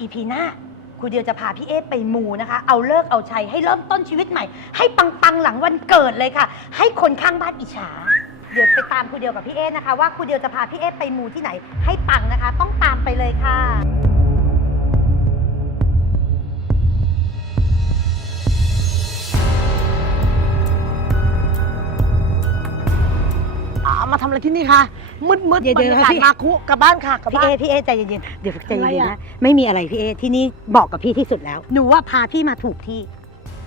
EP หน้าครูเดียวจะพาพี่เอไปมูนะคะ เอาเลิกเอาชัยให้เริ่มต้นชีวิตใหม่ ให้ปังๆหลังวันเกิดเลยค่ะ ให้คนข้างบ้านอิจฉา เดี๋ยวไปตามครูเดียวกับพี่เอนะคะ ว่าครูเดียวจะพาพี่เอไปมูที่ไหนให้ปังนะคะ ต้องตามไปเลยค่ะ มาทำอะไรที่นี่คะมืดมืดเดี๋ยวบรเดี๋รยวยากาศพี่ มาคุกลับบ้านค่ะกลับพี่บ้าเอน พี่เอใจเย็นๆเดี๋ยวใจทำไมเย็นๆอะ นะไม่มีอะไรพี่เอที่นี่บอกกับพี่ที่สุดแล้ว หนูว่าพาพี่มาถูกที่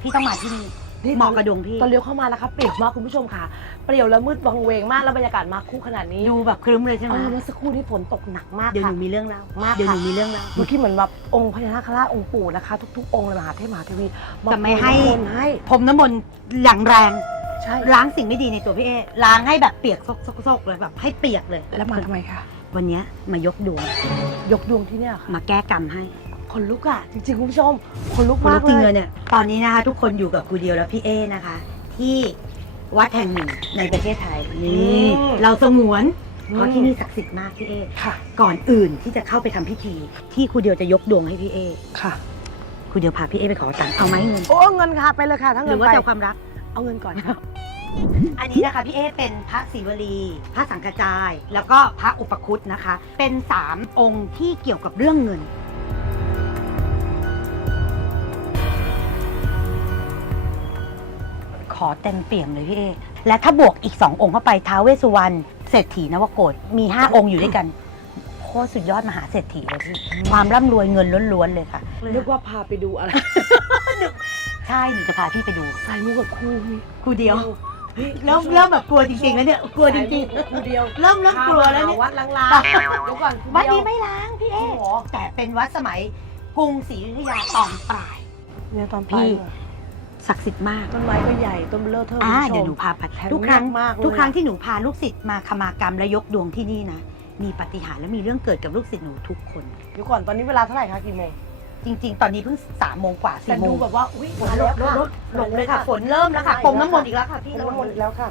พี่ต้องมาที่นี่เหมาะกับดวงพี่ตอนเลี้ยวเข้ามาแล้วครับเปลี่ยวมากคุณผู้ชมค่ะเปลี่ยวแล้วมืดวังเวงมากแล้วบรรยากาศมาคุขนาดนี้ดูแบบครึ้มเลยใช่ไหมเออเมื่อสักครู่นี้ฝนตกหนักมากเดี๋ยวหค่ะ นูมีเรื่องเล่ามากเดี๋ยวหค่ะนูมีเรื่องเล่า เมื่อกี้เหมือนแบบองค์พญานาคราชองค์ปู่นะคะ ทุก ๆ องค์เลยมหาเทพมหาเทวีาจะไม่ให้โปรยน้ำมนต์ให้ ผมน้ำมนต์อย่างแรง ใช่ ล้างสิ่งไม่ดีในตัวพี่เอล้างให้แบบเปียกซกๆๆเลยแบบให้เปียกเลยแล้วมาทำไมคะวันเนี้ยมายกดวง ยกดวงที่เนี่ยค่ะมาแก้กรรมให้ คนลุกอะ จริงๆคุณผู้ชมคนลุกคนมาลุกกจริงเลเลยยเนี่ย ตอนนี้นะคะ ทุกคนอยู่กับครูเดียวและพี่เอนะคะ ที่วัดแห่งหนึ่งในประเทศไทยนี่เราสงวนเพราะที่นี่ศักดิ์สิทธิ์มากพี่เอ ค่ะก่อนอื่นที่จะเข้าไปทำพิธี ที่ครูเดียวจะยกดวงให้พี่เอค่ะ ครูเดียวพาพี่เอไปขอตังค์เอาไหมเงินโอ้เงินค่ะไปเลยค่ะทั้งหเงิรืนอว่าไปจะเอาความรักเอาเงินก่อน อันนี้นะคะพี่เอเป็นพระศิวลีพระสังฆจาย แล้วก็พระอุปคุตนะคะ เป็นสามองค์ที่เกี่ยวกับเรื่องเงิน ขอเต็มเปี่ยมเลยพี่เอและถ้าบวกอีกสององค์เข้าไปท้าวเวสสุวรรณเศรษฐีนวโกฏมีห้าองค์อยู่ด้วยกันโคตรสุดยอดมหาเศรษฐีเลยพี่ความร่ำรวยเงินล้วนๆเลยค่ะนึกว่าพาไปดูอะไร ใช่หนูจะพาพี่ไปดูใส่มุกกับครูนี่ครูเดียว เริ่มเริ่มแบบกลัวจริงๆแล้วเนี่ยกลัวจริงครูเดียวๆเริ่มเริ่มกลัวแล้วเนี่ยวัดล้างๆเดี๋ยวก่อนครูวัดเดีนี้ยวไม่ล้างพี่เอจริงเหรอแต่เป็นวัดสมัยกรุงศรีอยุธยาตอนปลายเนี่ยตอนพี่พี่ศักดิ์สิทธิ์มากต้นไม้ก็ใหญ่ต้นเบลอเทอร์อ่าคุณผู้ชมเดี๋ยวหนูพาไปแถมทุกครั้งหนักมากเลยทุกครั้งอะที่หนูพาลูกศิษย์มาขมากรรมและยกดวงที่นี่นะมีปาฏิหารย์และมีเรื่องเกิดกับลูกศิษย์หนูทุกคนเดี๋ยวก่อนตอนนี้เวลาเท่าไหร่คะกี่โมง จริง ๆ ตอนนี้เพิ่งสามโมงกว่าแต่สี่โมดูงแบบว่า อุ้ยฝนลดลดลดลงเลยค่ะ ฝนเริ่มแล้วค่ะปมน้ำมนต์อีกแล้วค่ะพี่น้ำมนต์อีกแล้วค่ะ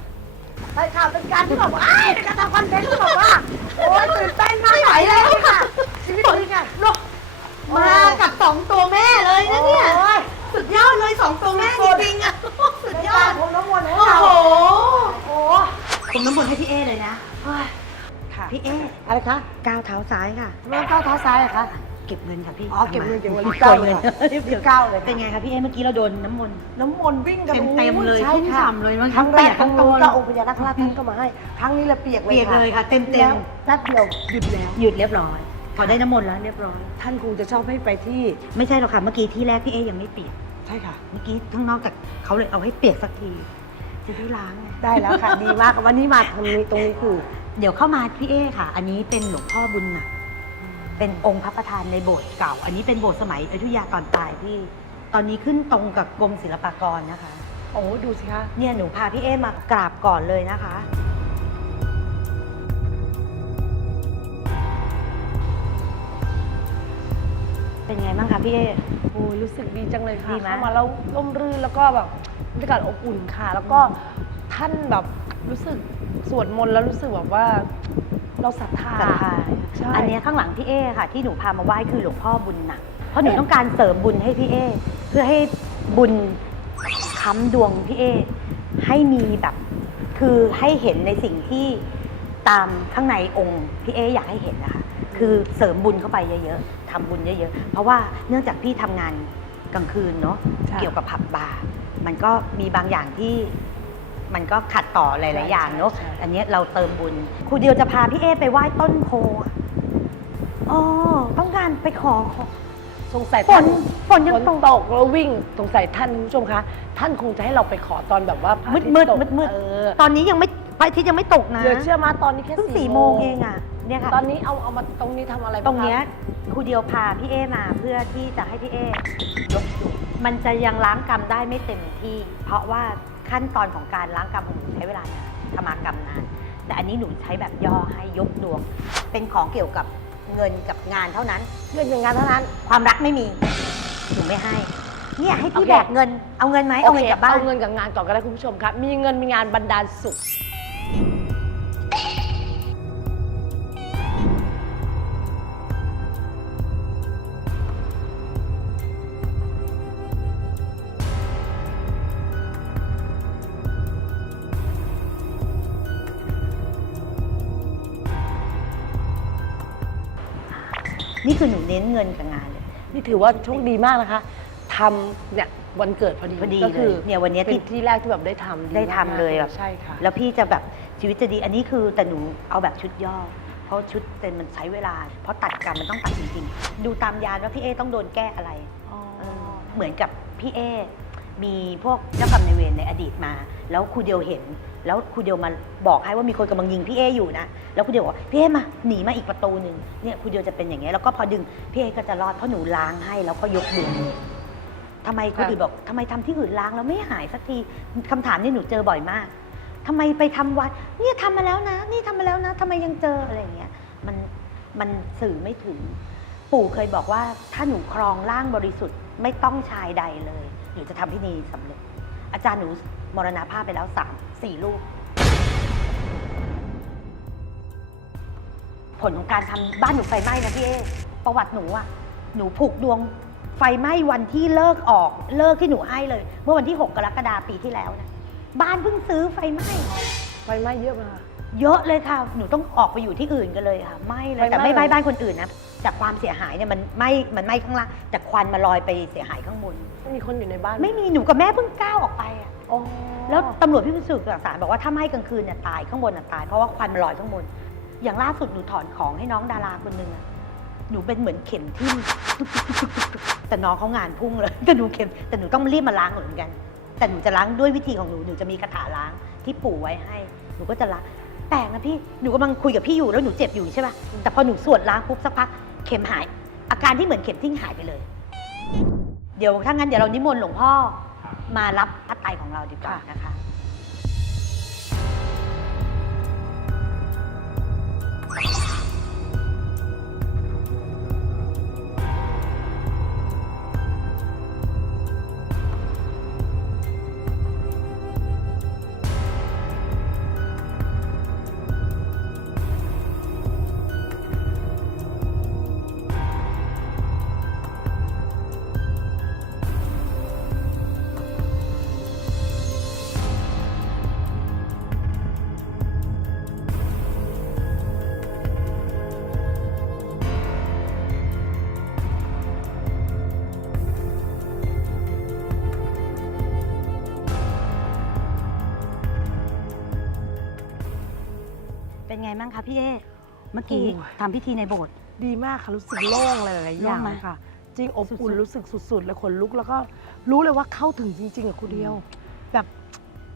ใช่ค่ะเป็นการที่แบบว่าอ้ายเป็นการทำคอนเทนต์ที่แบบว่า โอ้ยตื่นเต้นมากไม่ไหวแล้วค่ะชีวิตนี้ค่ะมากับสองตัวแม่เลยนะเนี่ยโอ้ยสุดยอดเลยสองตัวแม่จริงๆอะสุดเป็นยกาอรดพรมน้ำมนต์ให้โอ้เราโหโอ้ผมน้ำมนต์ให้พี่เอเลยนะ ค่ะพี่เอ อะไรคะก้าวเท้าซ้ายค่ะเริ่มก้าวเท้าซ้ายเหรอะคะเก็บเงินค่ะพี่อ๋อเก็บเงินเก็บเงินอาเก้ามาเลยเรียบเดี๋ยวๆก้าวเลยเป็นไงคะพี่เอเมื่อกี้เราโดนน้ำมนต์น้ำมนต์วิ่งกันเต็มๆเลยใช่ชุ่มค่ะฉ่ำเลยมันครั้งแรกทั้ทั้งงเปียกทั้งตัวนู้นก็องค์พญานาคราชท่านก็มาให้ครั้งนี้ละเปียกเลยเปียกเลยค่ะเต็มเต็แล้มวแป๊บเดียวหยุดแล้วหยุดเรียบร้อยพอได้น้ำมนต์แล้วเรียบร้อย ท่านคงจะชอบให้ไปที่ ไม่ใช่หรอกค่ะเมื่อกี้ที่แรกพี่เอยังไม่เปียกใช่ค่ะ เมื่อกี้ทั้งนอกจากเขาเลยเอาให้เปียกสักทีจะได้ล้างไงได้แล้วค่ะดีมากวันนี้มาตรงนี้ตรงนี้คือ เดี๋ยวเข้ามาพี่เอค่ะ อันนี้เป็นหลวงพ่อบุญหนัก เป็นองค์พระประธานในโบสถ์เก่า อันนี้เป็นโบสถ์สมัยอยุธยาตอนปลายพี่ ตอนนี้ขึ้นตรงกับกรมศิลปากรนะคะ โอ้ดูสิคะเนี่ยหนูพาพี่เอมากราบก่อนเลยนะคะ เป็นไงบ้างคะพี่เอ โอ้ยรู้สึกดีจังเลยค่ะดีไหม เข้ามาแล้วร่มรื่นแล้วก็แบบบรรยากาศอบอุ่นค่ะ แล้วก็ท่านแบบรู้สึกสวดมนต์แล้วรู้สึกแบบว่า เราศรัทธาศรัทธาใช่อันเนี้ยข้างหลังพี่เอค่ะ ที่หนูพามาไหว้คือหลวงพ่อบุญหนัก เพราะหนูต้องการเสริมบุญให้พี่เอเพื่อให้บุญค้ำดวงพี่เอให้มีแบบคือให้เห็นในสิ่งที่ตามข้างในองค์พี่เออยากให้เห็นนะคะคือเสริมบุญเข้าไปเยอะๆทำบุญเยอะ ๆ เพราะว่าเนื่องจากพี่ทำงานกลางคืนเนาะใช่ เกี่ยวกับผับบาร์มันก็มีบางอย่างที่ มันก็ขัดต่อหลาย ๆ อย่างเนาะใช่ใช่อันเนี้ยเราเติมบุญ ครูเดียวจะพาพี่เอไปไหว้ต้นโพอะอ๋อต้องการไปขอขอสงสัยฝท่านฝนยังฝนตกตกแล้ววิ่งสงสัยท่านคุณผู้ชมคะ ท่านคงจะให้เราไปขอตอนแบบว่าพระมืดอาทิตย์มืดตกมืดมืดเออตอนนี้ยังไม่พระอาทิตย์ยังไม่ตกนะเดี๋ยวเชื่อมาตอนนี้แค่เพิ่งสี่โมงเองอะเนี่ยค่ะตอนนี้เอาเอามาตรงนี้ทำอะไรบ้าตรงเนี้ยคะครูเดียวพาพี่เอมาเพื่อที่จะให้พี่เอยกดวงมันจะยังล้างกรรมได้ไม่เต็มที่ เพราะว่า ขั้นตอนของการล้างกรรมของหนูใช้เวลานานทำมากรรมนาน แต่อันนี้หนูใช้แบบย่อให้ยกดวง เป็นของเกี่ยวกับเงินกับงานเท่านั้นเรื่องอย่างงานเท่านั้น ความรักไม่มีหนูไม่ให้ เนี่ยให้พี่โอเค แบกเงิน เอาเงินไหมเอาเงินกลับบ้าน เอาเงินกับงานก่อนก็ได้คุณผู้ชมครับ มีเงินมีงานบันดาลสุข นี่คือหนูเน้นเงินกับงานเลยนี่ถือว่าโชคดีมากนะคะทำเนี่ยวันเกิดพอดีพอดีก็คือเลยเนี่ยวันเนี้ยเป็ที่นที่แรกที่แบบได้ทำได้ทำเลยแบแบบ ใช่ค่ะ แล้วพี่จะแบบชีวิตจะดีอันนี้คือแต่หนูเอาแบบชุดย่อ เพราะชุดเต็มมันใช้เวลา เพราะตัดกันมันต้องตัดจริงๆ ดูตามยานว่าพี่เอต้องโดนแก้อะไรอ๋อเออเหมือนกับพี่เอมีพวกเจ้ากรรมนายเวรในอดีตมา แล้วครูเดียวเห็น แล้วครูเดียวมาบอกให้ว่ามีคนกำลังยิงพี่เออยู่นะแล้วครูเดียวบอกว่าพี่เอมาหนีมาอีกประตูหนึ่งเนี่ยครูเดียวจะเป็นอย่างเงี้ยแล้วก็พอดึงพี่เอก็จะรอดเพราะหนูล้างให้แล้วก็ยกดึงทำไมคนอื่นบอกทำไมทำที่อื่นล้างแล้วไม่หายสักทีคำถามนี้หนูเจอบ่อยมากทำไมไปทำวัด เนี่ยทำมาแล้วนะ นี่ทำมาแล้วนะทำไมยังเจออะไรอย่างเงี้ยมันมันสื่อไม่ถึง ปู่เคยบอกว่าถ้าหนูครองร่างบริสุทธิ์ไม่ต้องชายใดเลยหนูจะทำพิธีสำเร็จ อาจารย์หนู มรณภาพไปแล้วสามสี่ลูก ผลของการทำบ้านหนูไฟไหม้นะพี่เอประวัติหนูอะหนูผูกดวงไฟไหม้วันที่เลิกออกเลิกที่หนูให้เลย เมื่อวันที่ 6 กรกฎาคมปีที่แล้วนะบ้านเพิ่งซื้อไฟไหม้ไฟไหม้เยอะมากเยอะเลยค่ะ หนูต้องออกไปอยู่ที่อื่นกันเลยค่ะไหม้เลยแต่ไฟไหม้ไม่ไหม้เลยบ้านคนอื่นนะจากความเสียหายเนี่ยมันไหม้มันไหม้ข้างล่างแต่ควันมาลอยไปเสียหายข้างบนไม่มีคนอยู่ในบ้าน ไม่มีหนูกับแม่เพิ่งก้าวออกไปอะอ๋อ แล้วตำรวจพิสูจน์หลักฐานบอกว่าถ้าไม้กลางคืนเนี่ยตายข้างบนน่ะตายเพราะว่าควันมันลอยข้างบน อย่างล่าสุดหนูถอนของให้น้องดาราคนหนึ่งอะหนูเป็นเหมือนเข็มทิ่มแต่น้องเขางานพุ่งเลยแต่หนูเข็มแต่หนูต้องรีบมาล้างเหมือนกัน แต่หนูจะล้างด้วยวิธีของหนูหนูจะมีคาถาล้างที่ปู่ไว้ให้ หนูก็จะล้างแปลกนะพี่หนูกำลังคุยกับพี่อยู่แล้วหนูเจ็บอยู่ใช่ป่ะแต่พอหนูสวดล้างปุ๊บสักพักเข็มหาย อาการที่เหมือนเข็มทิ่งหายไปเลย เดี๋ยวถ้างั้นเดี๋ยวเรานิมนต์หลวงพ่อ มารับพัดไตรของเราดีกว่านะคะ เป็นไงบ้างคะพี่เอเมื่อกี้ทำพิธีในโบสถ์ ดีมากค่ะรู้สึกโล่งหลายๆอย่างโล่งไหมค่ะ จริงอบอุ่นสุดๆ รู้สึกสุดๆเลยขนลุกแล้วก็รู้เลยว่าเข้าถึงจริงๆกับครูเดียว แบบ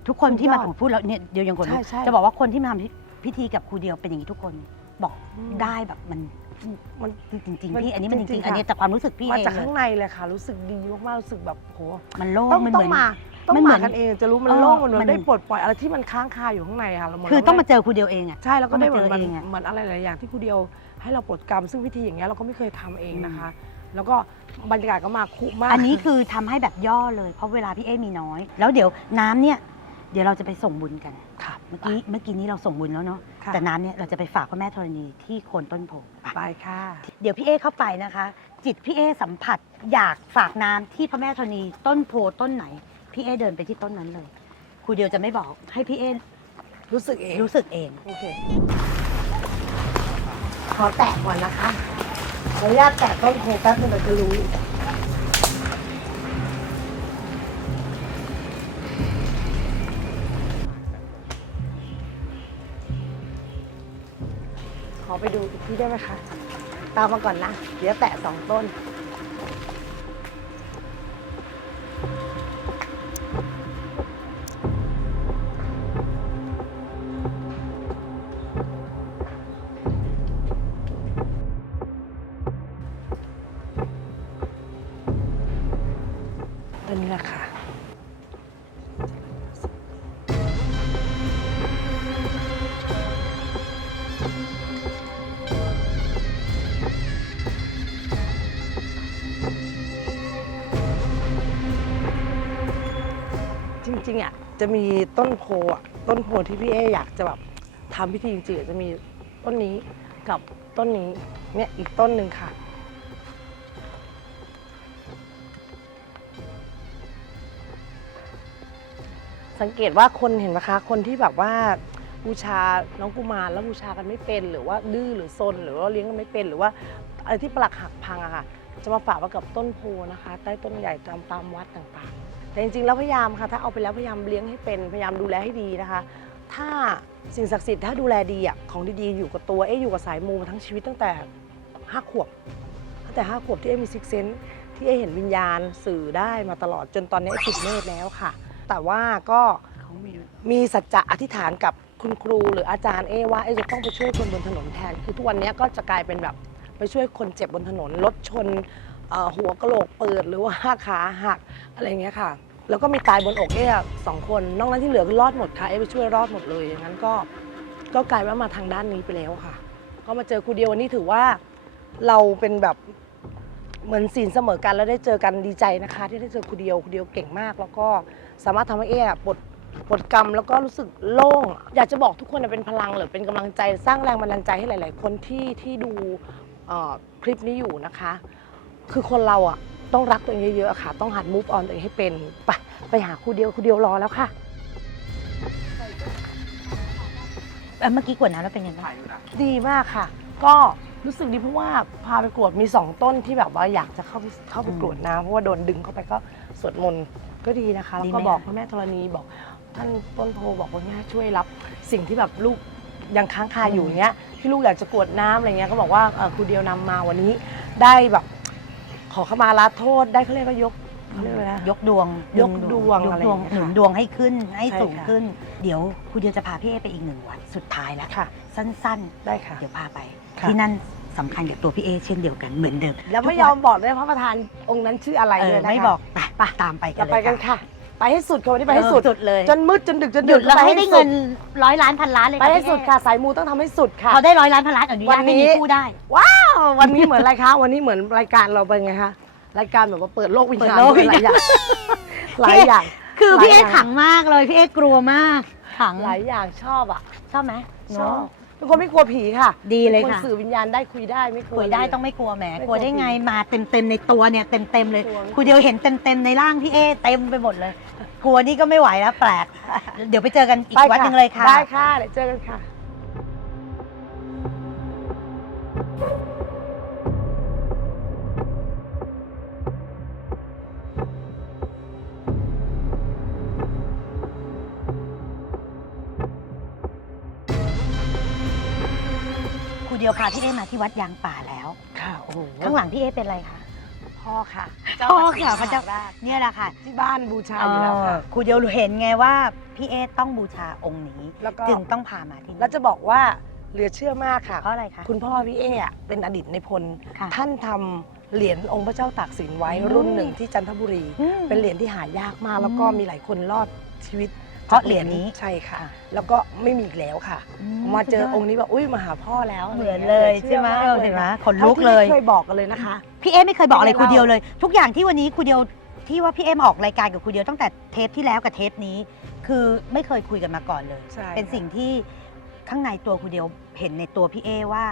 ทุกคนที่มาสุดยอดผมพูดแล้วเนี่ยเดี๋ยวยังคนลุกใช่ใช่ จะบอกว่าคนที่มาทำพิธีกับครูเดียวเป็นอย่างนี้ทุกคนบอกอืมได้แบบมันมัน จริงมันๆพี่อันนี้มันจจริริงงๆๆ อันนี้ค่ะแต่ความรู้สึกพี่มาเองจากเลข้ายงในเลยค่ะ รู้สึกดีมากๆรู้สึกแบบโห มันโล่งต้องมันต้เหองมือนมา ต้องมันเหมืมาอนกันเองจะรู้มันเออโล่งมันเหมือมันนได้ปลดปล่อยอะไรที่มันค้างคาอยู่ข้างในค่ะเราเหมืนคือเราต้องมาได้เจอครูเดียวเองอะใช่แล้วก็ได้เหมือนต้องมันมาเจอเองอะเหมือนอะไรหลายๆอย่างที่ครูเดียว ให้เราปลดกรรมซึ่งวิธีอย่างเงี้ยเราก็ไม่เคยทำเองนะคะ แล้วก็บรรยากาศก็มาคุมาก อันนี้คือทำให้แบบย่อเลยเพราะเวลาพี่เอมีน้อย แล้วเดี๋ยวน้ำเนี่ยเดี๋ยวเราจะไปส่งบุญกันค่ะเมื่อกี้เมื่อกี้นี้เราส่งบุญแล้วเนาะค่ะแต่น้ำเนี่ยเราจะไปฝากพระแม่ธรณีที่โคนต้นโพไปไปค่ะ เดี๋ยวพี่เอเข้าไปนะคะ จิตพี่เอสัมผัสอยากฝากน้ำที่พระแม่ธรณีต้นโพต้นไหน พี่เอเดินไปที่ต้นนั้นเลยครูเดียวจะไม่บอกให้พี่เอรู้สึกเองรู้สึกเองโอเค ขอแตะก่อนนะคะขออนุญาตแตะต้นโพแป๊บนึงเราจะรู้ ขอไปดูอีกที่ได้ไหมคะ ตามมาก่อนนะ เดี๋ยวแตะสองต้น ริงๆอะจะมีต้นโพอะต้นโพที่พี่เออยากจะแบบทำพิธีจริงๆจะมีต้นนี้กับต้นนี้เนี่ยอีกต้นหนึ่งค่ะ สังเกตว่าคนเห็นไหมคะคนที่แบบว่าบูชาน้องกุมารแล้วบูชากันไม่เป็น หรือว่าดื้อหรือซนหรือว่าเลี้ยงกันไม่เป็น หรือว่าอะไรที่ปลักหักพังอะค่ะ จะมาฝากไว้กับต้นโพนะคะ ใต้ต้นใหญ่ตามตามวัดต่างๆ แต่จริงๆแล้วพยายามค่ะถ้าเอาไปแล้วพยายามเลี้ยงให้เป็นพยายามดูแลให้ดีนะคะ ถ้าสิ่งศักดิ์สิทธิ์ถ้าดูแลดีอะของดีๆอยู่กับตัวเอ๊อยู่กับสายมูมาทั้งชีวิตตั้งแต่ห้าขวบตั้งแต่ห้าขวบที่เอ๊มีซิกเซนที่เอ๊เห็นวิญญาณสื่อได้มาตลอดจนตอนนี้เอ๊ติดเมธแล้วค่ะ แต่ว่าก็เขามีมีสัจจะอธิษฐานกับคุณครูหรืออาจารย์เอว่าเอจะต้องไปช่วยคนบนถนนแทน คือทุกวันนี้ก็จะกลายเป็นแบบไปช่วยคนเจ็บบนถนนรถชน หัวกระโหลกเปิดหรือว่าขาหักอะไรเงี้ยค่ะ แล้วก็มีตายบนอกเอะสองคนนอกนั้นที่เหลือรอดหมดค่ะเอะไปช่วยรอดหมดเลยอย่างนั้นก็ก็กลายว่ามาทางด้านนี้ไปแล้วค่ะ ก็มาเจอครูเดียววันนี้ถือว่าเราเป็นแบบเหมือนศีลเสมอกันแล้วได้เจอกันดีใจนะคะ ที่ได้เจอครูเดียวครูเดียวเก่งมาก แล้วก็สามารถทำให้เอะปลดปลดกรรมแล้วก็รู้สึกโล่ง อยากจะบอกทุกคนเป็นพลังหรือเป็นกำลังใจสร้างแรงบันดาลใจให้หลาย ๆ คนที่ที่ดูคลิปนี้อยู่นะคะ คือคนเราอะต้องรักตัวเองเยอะๆค่ะ ต้องหัด move on ตัวเองให้เป็น ไปไปหาครูเดียวครูเดียวรอแล้วค่ะเอ่อเมื่อกี้กวดน้ำแล้วเป็นยังไงบ้างดีมากค่ะ ก็รู้สึกดีเพราะว่าพาไปกรวดมีสองต้นที่แบบว่าอยากจะเข้าไปเข้าไปกรวดน้ำเพราะว่าโดนดึงเข้าไปก็สวดมนต์ก็ดีนะคะ แล้วก็บอกพระแม่ธรณีบอก ท่านต้นโพบอกว่าเนี่ยช่วยรับสิ่งที่แบบลูกยังค้างคาอยู่อย่างเงี้ยที่ลูกอยากจะกรวดน้ำอะไรเงี้ยก็บอกว่าเอ่อครูเดียวนำมาวันนี้ได้แบบ ขอขมาลาโทษได้เขาเรียกว่ายกเขาเรียกอะไรนะ ยกดวงยกดวงยกอะไรดวงอย่างเงี้ยหนุนค่ะดวงให้ขึ้นให้ใช่สูงค่ะ ขึ้น เดี๋ยวครูเดียวจะพาพี่เอไปอีกหนึ่งวัดสุดท้ายแล้วค่ะ สั้นได้ค่ะ ๆ เดี๋ยวพาไป ค่ะ ที่นั่นสำคัญกับตัวพี่เอเช่นเดียวกันเหมือนเดิมแล้วไม่ยอมบอกด้วยพระประธานองค์นั้นชื่ออะไรเอเลอยนะคะไม่บอกไปไปตามไปกันเราเลยไปกันค่ะ ไปให้สุดค่ะวันนี้ไปให้เออสุด สุดเลย จนมืดจนดึกจนหยุดแล้วปให้ได้สุเงินร้อยล้านพันล้านเลยไปให้พี่เอสุดค่ะสายมูต้องทำให้สุดค่ะ เขาได้ร้อยล้านพันล้านอนุญาตวันนี้ ให้มีคู่ได้อ้าววันนี้เหมือนอะไรคะวันนี้เหมือนรายการเราเป็นไงคะรายการแบบว่าเปิดโลกวิญญาณเปิดโลกด้วยหลายอย่างหลายอย่าง คือพี่เอหลายอย่าง ขังมากเลยพี่เอกลัวมากขังหลายอย่างชอบอะชอบไหมชอบ เป็นคนไม่กลัวผีค่ะดีเลยป็นค่ะนสื่อวิญญาณได้คุยได้ไม่กลัวคุยได้เลยต้องไม่กลัวแหมไม่กลัวได้กลัวไงมาเต็มเต็มๆในตัวเนี่ยเต็มเต็มๆเลยกลัวครูเดียวเห็นเต็มเต็มๆในร่างพี่เอเต็มไปหมดเลย กลัวนี่ก็ไม่ไหวแล้วแปลก เดี๋ยวไปเจอกันอีกไปวัดหนึ่งเลยค่ะ ได้ค่ะเดี๋ยวเจอกันค่ะ ดียวพาพี่เอมาที่วัดยางป่าแล้วค่ะโอ้โหข้างหลังพี่เอเป็นอะไรคะพ่อค่ะพ่อค่ะพพระระเจ้าเจ้าราชเนี่ยแหละค่ะที่บ้านบูชาอยู่แล้วค่ะเออครูเดียวเห็นไงว่าพี่เอต้องบูชาองค์นี้แล้วก็จึงต้องพามาที่นี่แล้วจะบอกว่าเหลือเชื่อมากค่ะเพราะอะไรคะคุณพ่อพี่เอ๊อะเป็นอดีตในพลค่ะท่านทำเหรียญองค์พระเจ้าตากสินไว้อืมรุ่นหนึ่งที่จันทบุรีอืมเป็นเหรียญที่หายากมากแล้วก็อืมมีหลายคนรอดชีวิต เพราะเหรียญนี้ใช่ค่ะค่ะ แล้วก็ไม่มีอีกแล้วค่ะ มาเจอองค์นี้แบบอุ้ยมาหาพ่อแล้วเหมือนเลยใช่ไหมเออเห็นไหมขนลุกเลยท่าที่ไม่เคยบอกกันเลยนะคะพี่เอไม่เคยบอกอะไรไม่ครูได้เดียวเล่าเลย ทุกอย่างที่วันนี้ครูเดียวที่ว่าพี่เอมาออกรายการกับครูเดียวตั้งแต่เทปที่แล้วกับเทปนี้ คือไม่เคยคุยกันมาก่อนเลยใช่เป็นสิ่งที่ข้างในตัวครูเดียวเห็นในตัวพี่เอว่า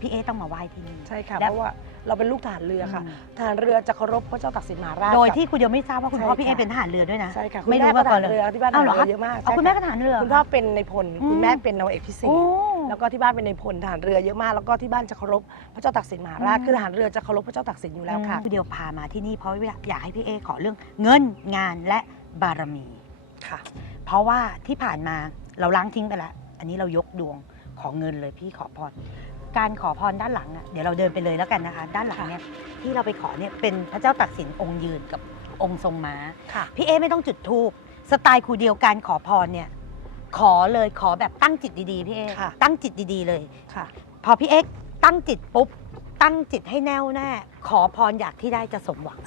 พี่เอต้องมาไหว้ที่นี่ใช่ค่ะและเพราะว่า เราเป็นลูกทหารเรือค่ะอืมทหารเรือจะเคารพพระเจ้าตากสินมหาราชโดยกับที่ครูเดียวไม่ทราบว่าคุณพ่อใช่พี่เอค่ะเป็นทหารเรือด้วยนะ ใช่ค่ะไม่รู้คุณมาก่อนทเลยหรือที่บ้านทอ้าวหารเหรอ เรือเยอะมากเอาใช่คุณแม่ค่ะก็ทหารเรือ คุณพ่อเป็นในพลอืม คุณแม่เป็นนาวาเอกพิเศษ โอ้ แล้วก็ที่บ้านเป็นในพลทหารเรือเยอะมาก แล้วก็ที่บ้านจะเคารพพระเจ้าตากสินมหาราชอืม คือทหารเรือจะเคารพพระเจ้าตากสินอยู่แล้วค่ะครูเดียวพามาที่นี่เพราะว่าอยากให้พี่เอขอเรื่องเงินงานและบารมี ค่ะ เพราะว่าที่ผ่านมาเราล้างทิ้งไปแล้ว อันนี้เรายกดวงขอเงินเลยพี่ขอพร การขอพรด้านหลังอะเดี๋ยวเราเดินไปเลยแล้วกันนะคะ ด้านหลังเนี่ยที่เราไปขอเนี่ยเป็นพระเจ้าตากสินองค์ยืนกับองค์ทรงม้าค่ะ พี่เอไม่ต้องจุดธูปสไตล์ครูเดียวการขอพรเนี่ย ขอเลยขอแบบตั้งจิตดีๆพี่เอค่ะ ตั้งจิตดีๆเลย ค่ะ พอพี่เอ็กซ์ตั้งจิตปุ๊บ ตั้งจิตให้แน่วแน่ ขอพรอยากที่ได้จะสมหวัง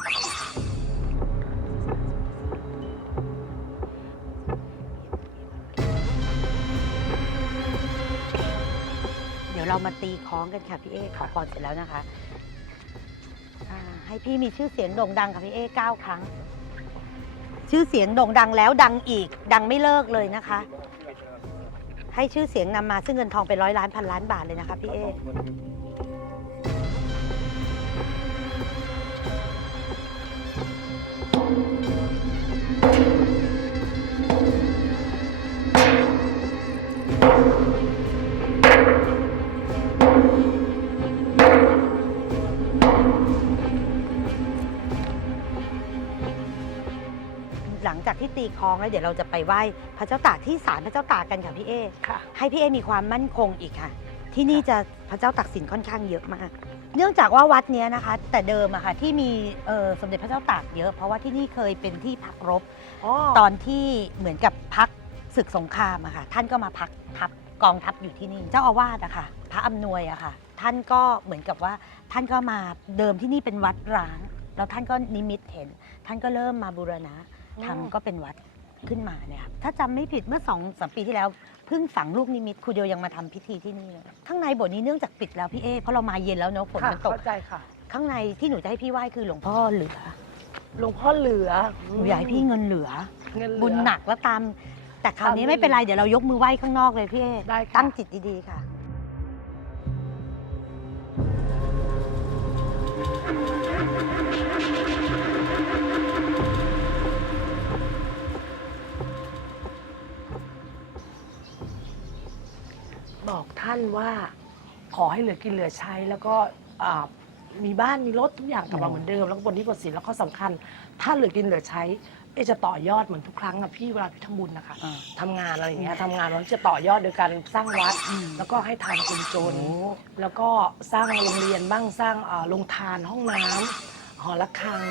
ดี๋ยวเรามาตีคล้องกันค่ะพี่เอ๊ขอพรเสร็จแล้วนะคะอ่าให้พี่มีชื่อเสียงโด่งดังค่ะพี่เอ๊เก้าครั้ง ชื่อเสียงโด่งดังแล้วดังอีก ดังไม่เลิกเลยนะคะ ให้ชื่อเสียงนำมาซึ่งเงินทองเป็นร้อยล้านพันล้านบาทเลยนะคะพี่เอ๊จา ตีคล้องแล้วเดี๋ยวเราจะไปไหว้พระเจ้าตากที่ศาลพระเจ้าตากกันค่ะพี่เอค่ะ ให้พี่เอมีความมั่นคงอีกค่ะ ที่นี่จะพระเจ้าตักสินค่อนข้างเยอะมาก เนื่องจากว่าวัดเนี้ยนะคะ แต่เดิมอะค่ะที่มีเอ่อสมเด็จพระเจ้าตากเยอะ เพราะว่าที่นี่เคยเป็นที่พักรบอ๋อตอนที่เหมือนกับพักศึกสงครามอะค่ะท่านก็มาพักทัพกองทัพอยู่ที่นี่ เจ้าอาวาสอะค่ะ พระอำนวยอะค่ะ ท่านก็เหมือนกับว่าท่านก็มาเดิมที่นี่เป็นวัดร้าง แล้วท่านก็นิมิตเห็น ท่านก็เริ่มมาบูรณะ ทำก็เป็นวัดขึ้นมาเนี่ยค่ะถ้าจำไม่ผิดเมื่อสองสามปีที่แล้วเพิ่งฝังลูกนิมิตครูเดียวยังมาทำพิธีที่นี่เลยข้างในโบสถ์นี้เนื่องจากปิดแล้วพี่เอเพราะเรามาเย็นแล้วเนอะฝนค่ะมันตก เข้าใจค่ะข้างในที่หนูจะให้พี่ไหว้คือหลวงพ่อเหลือหลวงพ่อเหลือหนูอยากให้พี่เงินเหลือ เงินเหลือ บุญหนักแล้วตาม แต่คราวนี้ตามไม่เป็นไรเดี๋ยวเรายกมือไหว้ข้างนอกเลยพี่เอได้ค่ะ ตั้งจิตดีๆค่ะ บอกท่านว่าขอให้เหลือกินเหลือใช้ แล้วก็อ่ามีบ้านมีรถทุกอย่างกลับมาเหมือนเดิม แล้วก็บนที่กดสินแล้วก็สำคัญ ถ้าเหลือกินเหลือใช้เอะจะต่อยอดเหมือนทุกครั้งอะพี่เวลาพี่ทำบุญนะคะอ่า ทำงานอะไรอย่างเงี้ยทำงานแล้วจะต่อยอดโดยการสร้างวัดอืมแล้วก็ให้ทานคนจน แล้วก็สร้างโรงเรียนบ้างสร้างอ่าโรงทานห้องน้ำหอระฆัง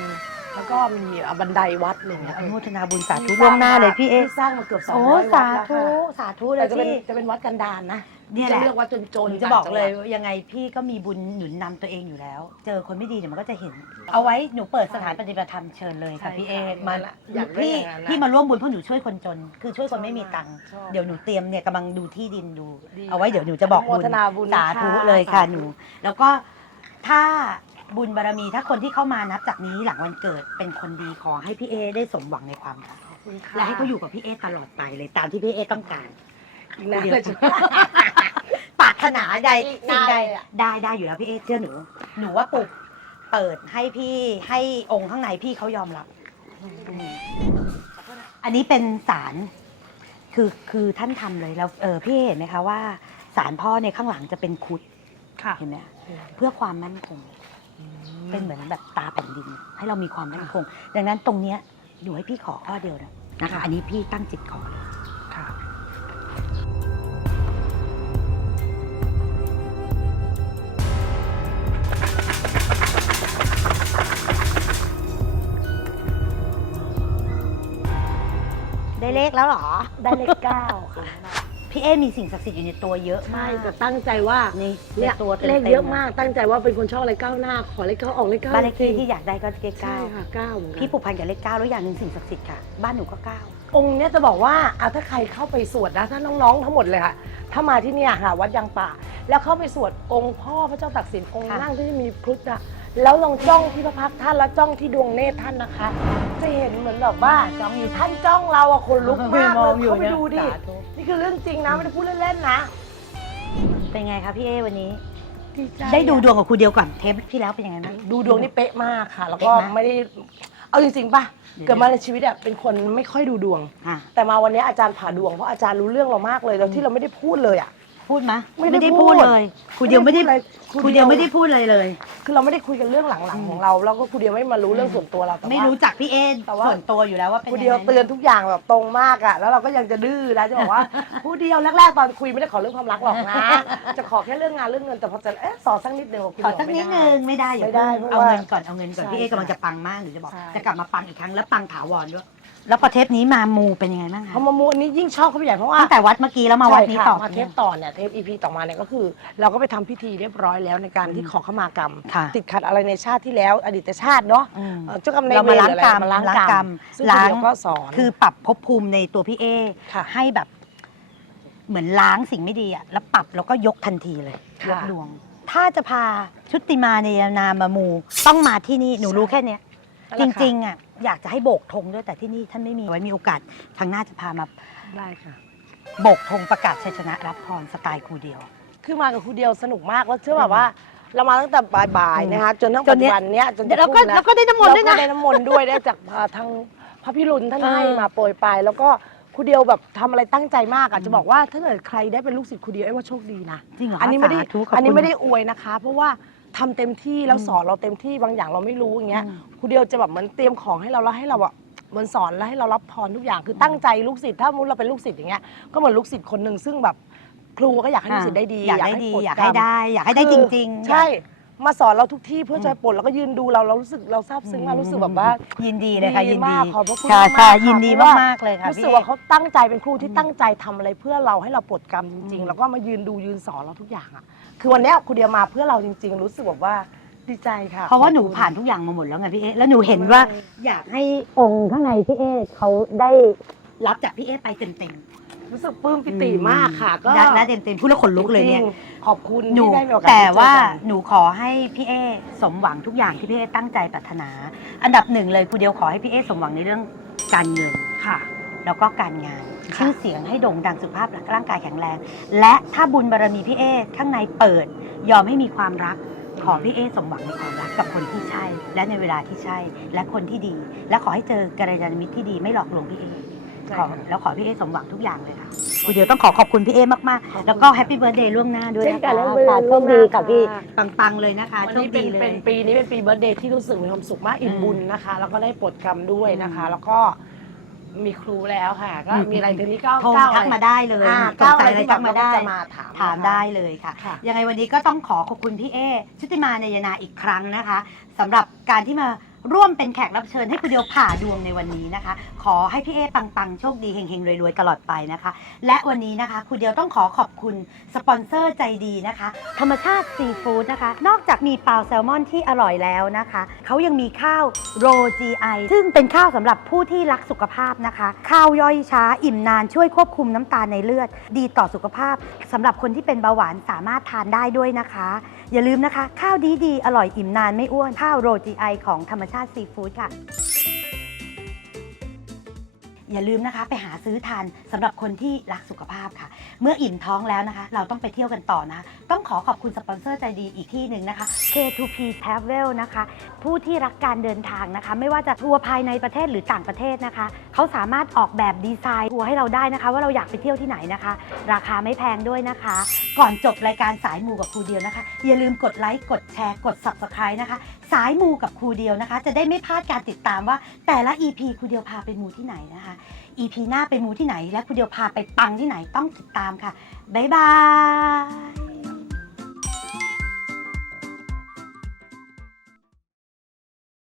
แล้วก็มีอ่าบันไดวัดอะไรอย่างเงี้ยอนุโมทนาบุญสาธุล่วงหน้าเลยพี่เอที่สร้างมาเกือบสองโอ้ร้อยวัสาดแล้วธุค่ะสาธุเลแต่ยจะเป็นพี่ จะเป็นวัดกันดารนะ เนี่ยแหจะละเลือกวัดจนหๆนูจะบอกเลยต่างจังหวัดยังไงพี่ก็มีบุญหนุนนำตัวเองอยู่แล้ว เจอคนไม่ดีเดี๋ยวมันก็จะเห็น เอาไว้หนูเปิดสถานปฏิบัติธรรมเชิญเลยค่ะใช่พี่เอค่ะมาละอยากได้พี่อย่างนั้นนะพี่มาร่วมบุญเพราะหนูช่วยคนจน คือช่วยคนไม่มีตังค์ชอบเดี๋ยวหนูเตรียมเนี่ยกำลังดูที่ดินดูดีเอาไว้เดี๋ยวหนูจะบอกอนุโมทนาบุญ สานะคะธุเลยค่ะสาธุหนู แล้วก็ถ้าบุญบารมีถ้าคนที่เข้ามานับจากนี้หลังวันเกิดเป็นคนดีขอให้พี่เอได้สมหวังในความรักขอบคุณค่ะและให้เขาอยู่กับพี่เอตลอดไปเลยตามที่พี่เอต้องการ อีกนานเดี๋ยวเลยจะปรารถนาใดอีกสิ่งนานใดเลยอะ ได้ได้อยู่แล้วพี่เอเชื่อหนู หนูว่าปลุกเปิดให้พี่ให้องค์ข้างในพี่เขายอมรับ อันนี้เป็นสารคือคือท่านทำเลยแล้วเออพี่เห็นไหมคะว่าสารพ่อในยข้างหลังจะเป็นคุดค่ะ เห็นไหมเพื่อความมั่นคง เป็นเหมือนแบบตาแผ่นดิน ให้เรามีความมั่นคง ดังนั้นตรงเนี้ยหนูให้พี่ขอข้อเดียวนะนะคะค่ะอันนี้พี่ตั้งจิตขอเลย เลขแล้วเหรอ ได้เลขเก้าค่ะพี่เอมีสิ่งศักดิ์สิทธิ์อยู่ในตัวเยอะมาใช่กแต่ตั้งใจว่าในในเนี่ยตัวต็มๆ เลขเยอะมาก ตั้งใจว่าเป็นคนชอบอะไรก้าวหน้า ขอเลขเก้าออกเลขเก้าบ้านเลขที่จริงที่อยากได้ก็เลขใช่เก้าค่ะเก้าเหมือนกันพี่ผูกพันกับเลขเก้าแล้วอย่างหนึ่งสิ่งศักดิ์สิทธิ์ค่ะ บ้านหนูก็เก้าองค์เนี้ยจะบอกว่าเอาถ้าใครเข้าไปสวดนะถ้าน้องๆทั้งหมดเลยค่ะ ถ้ามาที่เนี่ยค่ะวัดยางป่า แล้วเข้าไปสวดองค์พ่อพระเจ้าตากสินองค์ค่ะนั่งที่มีครุฑอะ แล้วลองจ้องที่พระพักตร์ท่านแล้วจ้องที่ดวงเนตรท่านนะคะ จะเห็นเหมือนแบบว่าจ้องอยู่ท่านจ้องเราอะคนลุกมากเลยเข้าไปดูดิสาธุ นี่คือเรื่องจริงนะไม่ได้พูดเล่นๆนะเป็นไงคะพี่เอวันนี้ดีใจได้ดูดวงกับครูเดียวก่อนเทปที่แล้วเป็นยังไงบ้าง ดูดวงนี่เป๊ะมากค่ะ แล้วก็เป๊ะไหมไม่ได้เอาจริงๆป่ะเดี๋ยวเกิดมาในชีวิตอะเป็นคนไม่ค่อยดูดวง อะ แต่มาวันนี้อาจารย์ผ่าดวงเพราะอาจารย์รู้เรื่องเรามากเลยแล้วที่เราไม่ได้พูดเลยอะ พูดมะไม่ได้พูดพูดเลยครูเดียวไม่ได้ไม่ได้พูดเลยครูเดียวไม่ได้พูดเลยเลย คือเราไม่ได้คุยกันเรื่องหลังอืมๆของเรา แล้วก็ครูเดียวไม่มารู้เรื่องส่วนตัวเราแต่ว่าไม่รู้จักพี่เอแต่ว่า ส่วนตัวอยู่แล้วว่าเป็นครูเดียวยังไงเตือนทุกอย่างแบบตรงมากอะแล้วเราก็ยังจะดื้อนะจะบอกว่า ครูเดียวแรกๆตอนคุยไม่ได้ขอเรื่องความรักหรอกนะ จะขอแค่เรื่องงานเรื่องเงินแต่พอจะเอ๊ะสอนสักนิดเดียวครูขอเดียวสักนิดนึงไม่ได้อย่าไม่ได้เพิ่งเพเอาราะว่าเงินก่อนเอาเงินก่อนใช่พี่เอกำลังจะปังมากหนูจะบอก ใช่ จะกลับมาปังอีกครั้งแล้วปังถาวรด้วย แล้วพอเทปนี้มามูเป็นยังไงบ้างคะพอมามูอันนี้ยิ่งชอบเข้าไปใหญ่เพราะว่าตั้งแต่วัดเมื่อกี้แล้วมาวัดนี้ใช่ค่ะต่อมาเทปต่อเนี่ยเทปอีพีต่อมาเนี่ยก็คือ เราก็ไปทำพิธีเรียบร้อยแล้วในการที่ขอขมากรรม ค่ะติดขัดอะไรในชาติที่แล้ว อดีตชาติเนาะอืม เอ่อเจ้ากรรมนายเราเวมารล้างหรืออะกรไรรมมาล้างล้างกกรรรรมมซึ่งล้างครูเดียวก็สอน คือปรับภพภูมิในตัวพี่เอค่ะ ให้แบบ เหมือนล้างสิ่งไม่ดีอะแล้วปรับแล้วก็ยกทันทีเลยค่ะยกดวง ถ้าจะพาชุติมาในยามนามามู ต้องมาที่นี่หนูรู้แค่เนี้ย จริงๆอะ อยากจะให้โบกธงด้วยแต่ที่นี่ท่านไม่มีไว้มีโอกาสทางหน้าจะพามาๆได้ค่ะ โบกธงประกาศชัยชนะรับพรสไตล์ครูเดียว คือมากับครูเดียวสนุกมาก แล้วเชื่อแบบว่าเรามาตั้งแต่บ่ายอืมๆนะคะจนทั้งจปันจเนี้จุยบันเนี้ยจนจะแล้วก็ทุ่มแล้วก็ได้น้ำมนต์ด้วยนะแล้วก็ได้น้ำมนต์ด้วยได้จากอ่าทางพระพิรุณท่านเออให้มาโปรยปลายแล้วก็ครูเดียวแบบทำอะไรตั้งใจมากอะอืมจะบอกว่าถ้าเกิดใครได้เป็นลูกศิษย์ครูเดียวไอ้ว่าโชคดีนะจริงเหรออันนี้ไม่ได้สาธุขบคุณ อันนี้ไม่ได้อวยนะคะ เพราะว่า ทำเต็มที่แล้วอืมสอนเราเต็มที่บางอย่างเราไม่รู้อย่างเงี้ยอืมครูเดียวจะแบบเหมือนเตรียมของให้เราแล้วให้เราอะเหมือนสอนแล้วให้เรารับพรทุกอย่างคือตั้งใจลูกศิษย์ถ้ามุติเราเป็นลูกศิษย์อย่างเงี้ยก็เหมือนลูกศิษย์คนหนึ่งซึ่งแบบครูก็อยากให้ลูกศิษย์ได้ดีอยากได้ดีปลอยากกรให้รม ได้ อยากให้ได้จริงๆ ใช่ มาสอนเราทุกที่เพื่อมจะให้ปลดแล้วก็ยืนดูเราเรารู้สึกเราซาบซึ้งมากรู้สึกแบบว่า ยินดีเลยค่ะยินดีมากขอบพระคุณค่ะมากค่ะค่ะยินดีเพราะว่ามากๆเลยค่ะรู้สึพี่กว่าเขาตั้งใจเป็นครูที่อืมตั้งใจทำอะไรเพื่อเราให้เราปลดกรรมจริงอืมๆแล้วก็มายืนดูยืนสอนเราทุกอย่างอะ คือวันเนี้ยครูเดียมาเพื่อเราจริง ๆ รู้สึกแบบว่าดีใจค่ะเพราะว่าหนูขอบคุณผ่านทุกอย่างมาหมดแล้วไงพี่เอ๊แล้วหนูเห็นว่าอยากให้องค์ข้างในพี่เอ๊เขาได้รับจากพี่เอ๊ไปเต็มรู้สึกปลื้มๆปิติมากค่ะ ก็ได้และเต็มๆพูดแล้วขนลุกเลยเนี่ย จริงๆขอบคุณหนูที่ได้มีโอกาสแต่ได้เจอว่ากันหนูขอให้พี่เอสมหวังทุกอย่างที่พี่เอตั้งใจปรารถนา อันดับหนึ่งเลยครูเดียวขอให้พี่เอสมหวังในเรื่องการเงินค่ะ แล้วก็การงานค่ะ ชื่อเสียงให้โด่งดังสุขภาพร่างกายแข็งแรง และถ้าบุญบารมีพี่เอข้างในเปิด ยอมให้มีความรักขอพี่เอสมหวังในความรักกับคนที่ใช่ และในเวลาที่ใช่ และคนที่ดี และขอให้เจอกัลยาณมิตรที่ดีไม่หลอกลวงพี่เอใช่ขอค่ะแล้วขอพี่เอสมหวังทุกอย่างเลยค่ะครูเดียวต้องขอขอบคุณพี่เอมากขอบคุณๆแล้วก็แฮปปี้เบิร์ดเดย์ล่วงหน้าด้วยเช่นนะกัคะนและเวลาโชคดีค่ะพี่ค่ะปังๆเลยนะคะวันโชคนี้เป็ดีนเลเป็ยนปีนี้เป็นปีเบิร์ดเดย์ที่รู้สึกมีความสุขมากอิ่มอืมบุญนะคะ แล้วก็ได้ปลดกรรมด้วยนะคะอืมแล้วก็ มีครูแล้วค่ะ ก็อืม มีอะไรทีนี้ก็โทรก้าวทักมาได้เลยอ่าสนก้าวใจอะไรอะไรที่ทักมาได้จะมาถามถามได้เลยค่ะ ค่ะ ยังไงวันนี้ก็ต้องขอขอบคุณพี่เอชุติมาในยนาอีกครั้งนะคะสำหรับการที่มา ร่วมเป็นแขกรับเชิญให้คุณเดียวผ่าดวงในวันนี้นะคะ ขอให้พี่เอปังๆ โชคดีเฮงๆรวยๆตลอดไปนะคะ และวันนี้นะคะคุณเดียวต้องขอขอบคุณสปอนเซอร์ใจดีนะคะ ธรรมชาติซีฟู้ดนะคะ นอกจากมีปลาแซลมอนที่อร่อยแล้วนะคะเขายังมีข้าวโร GI ซึ่งเป็นข้าวสำหรับผู้ที่รักสุขภาพนะคะ ข้าวย่อยช้าอิ่มนานช่วยควบคุมน้ำตาลในเลือด ดีต่อสุขภาพสำหรับคนที่เป็นเบาหวานสามารถทานได้ด้วยนะคะ อย่าลืมนะคะ ข้าวดีดีๆอร่อยอิ่มนานไม่อ้วน ข้าวโรตีไอของธรรมชาติซีฟู้ดค่ะ อย่าลืมนะคะไปหาซื้อทานสำหรับคนที่รักสุขภาพค่ะ เมื่ออิ่มท้องแล้วนะคะ เราต้องไปเที่ยวกันต่อนะะต้องขอขอบคุณสปอนเซอร์ใจดีอีกที่หนึ่งนะคะ K2P Travel นะคะ ผู้ที่รักการเดินทางนะคะ ไม่ว่าจะทัวร์ภายในประเทศหรือต่างประเทศนะคะ เขาสามารถออกแบบดีไซน์ทัวร์ให้เราได้นะคะ ว่าเราอยากไปเที่ยวที่ไหนนะคะ ราคาไม่แพงด้วยนะคะ ก่อนจบรายการสายมูกับครูเดียวนะคะ อย่าลืมกดไลค์กดแชร์กด Subscribe นะคะ สายมูกับครูเดียวนะคะ จะได้ไม่พลาดการติดตามว่าแต่ละ EP ครูเดียวพาไปมูที่ไหนนะคะ EP หน้าไปมูที่ไหน และคุณเดียวพาไปปังที่ไหนต้องติดตามค่ะ บ๊ายบาย